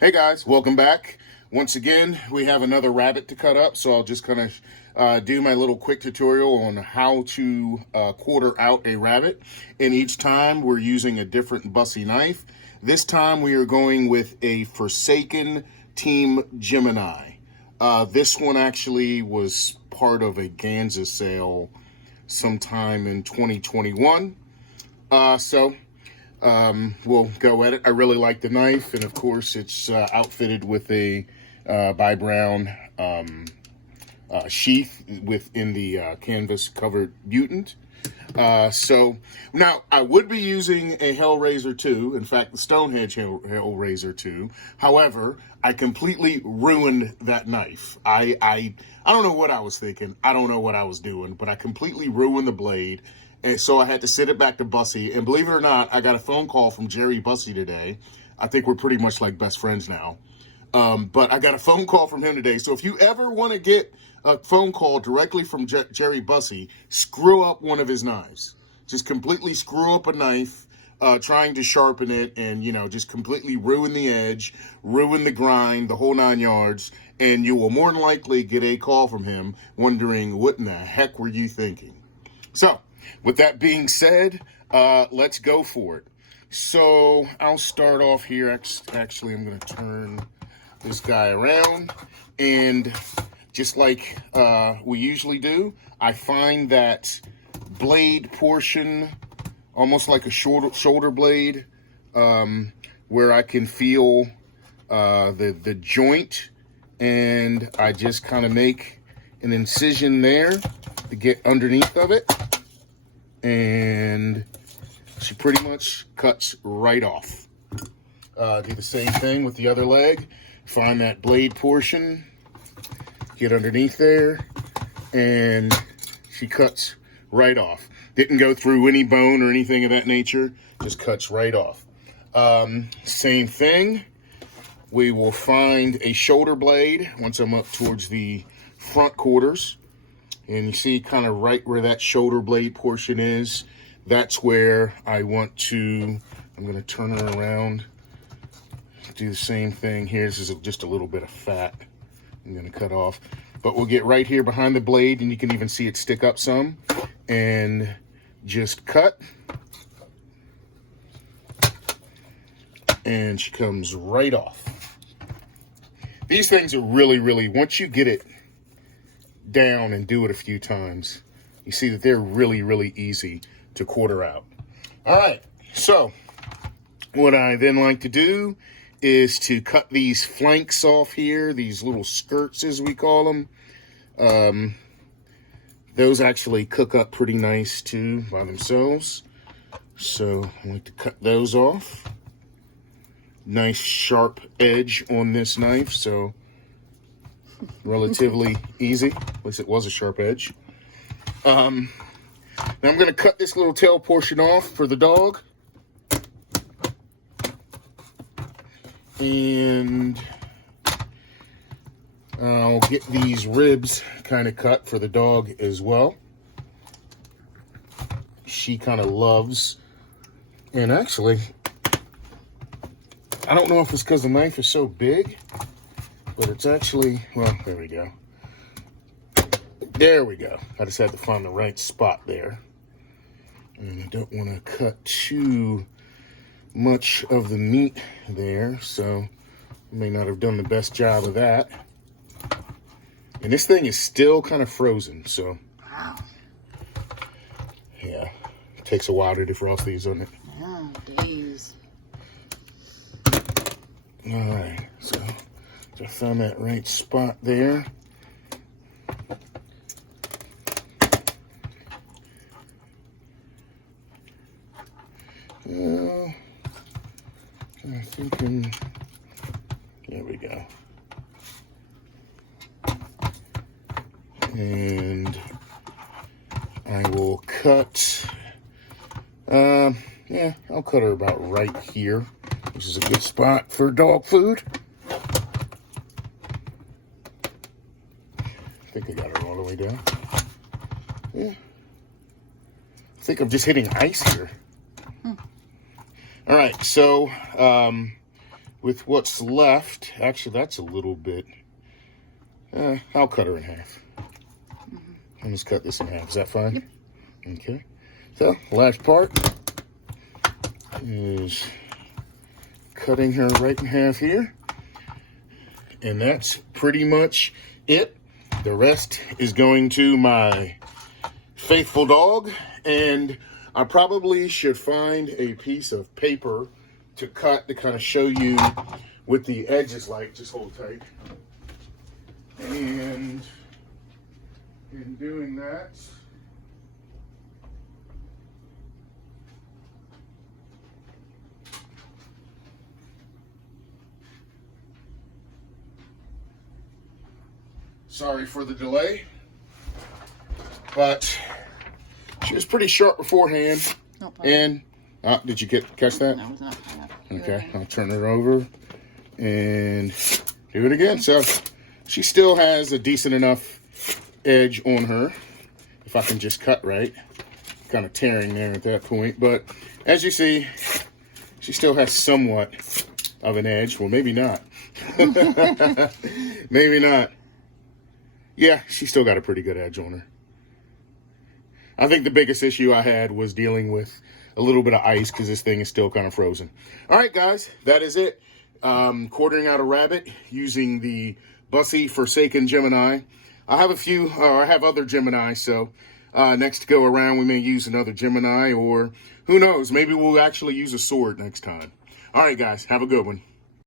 Hey guys, welcome back. Once again, we have another rabbit to cut up, so I'll just kind of do my little quick tutorial on how to quarter out a rabbit. And each time we're using a different Busse knife. This time we are going with a Forsaken Team Gemini. This one actually was part of a Ganza sale sometime in 2021. We'll go at it. I really like the knife, and of course it's outfitted with a Bi Brown sheath within the canvas covered mutant. So now I would be using a Hellraiser 2, in fact the Stonehenge Hellraiser 2. However, I completely ruined that knife. I don't know what I was thinking. I don't know what I was doing, but I completely ruined the blade. And so I had to send it back to Busse. And believe it or not, I got a phone call from Jerry Busse today. I think we're pretty much like best friends now. But I got a phone call from him today. So if you ever want to get a phone call directly from Jerry Busse, screw up one of his knives. Just completely screw up a knife, trying to sharpen it and, just completely ruin the edge, ruin the grind, the whole 9 yards. And you will more than likely get a call from him wondering, what in the heck were you thinking? So, with that being said, let's go for it. So I'll start off here. Actually, I'm going to turn this guy around, and just like we usually do, I find that blade portion almost like a shoulder blade, where I can feel the joint, and I just kind of make an incision there to get underneath of it. And she pretty much cuts right off. Do the same thing with the other leg. Find that blade portion, get underneath there, and she cuts right off. Didn't go through any bone or anything of that nature, just cuts right off. Same thing. We will find a shoulder blade once I'm up towards the front quarters. And you see kind of right where that shoulder blade portion is, that's where I want to, I'm going to turn it around, do the same thing here. This is just a little bit of fat I'm going to cut off. But we'll get right here behind the blade, and you can even see it stick up some. And just cut. And she comes right off. These things are really, once you get it down and do it a few times, you see that they're really easy to quarter out. All right, so what I then like to do is to cut these flanks off here, these little skirts as we call them. Those actually cook up pretty nice too by themselves, so I like to cut those off. Nice sharp edge on this knife, so relatively easy. At least it was a sharp edge. Now I'm going to cut this little tail portion off for the dog. And I'll get these ribs kind of cut for the dog as well. She kind of loves, and actually, I don't know if it's because the knife is so big, but it's actually, well, there we go. There we go. I just had to find the right spot there. And I don't want to cut too much of the meat there, so I may not have done the best job of that. And this thing is still kind of frozen, so wow. Yeah, it takes a while to defrost these, doesn't it? Oh, days. All right, so I found that right spot there. I'm thinking, there we go. And I will cut, yeah, I'll cut her about right here, which is a good spot for dog food. I think I got her all the way down. Yeah. I think I'm just hitting ice here. All right, so with what's left. Actually, that's a little bit. I'll cut her in half. I'll just cut this in half. Is that fine? Yep. Okay. So, last part is cutting her right in half here. And that's pretty much it. The rest is going to my faithful dog. And I probably should find a piece of paper to cut to kind of show you what the edge is like. Just hold tight. And in doing that, sorry for the delay, but she was pretty sharp beforehand. No problem. And did you catch that? No, it's not. Okay, I'll turn her over and do it again. So she still has a decent enough edge on her. If I can just cut right. Kind of tearing there at that point. But as you see, she still has somewhat of an edge. Well, maybe not. Maybe not. Yeah, she still got a pretty good edge on her. I think the biggest issue I had was dealing with a little bit of ice because this thing is still kind of frozen. All right, guys, that is it. Quartering out a rabbit using the Busse Forsaken Gemini. I have other Gemini, so next go around we may use another Gemini, or who knows, maybe we'll actually use a sword next time. All right, guys, have a good one.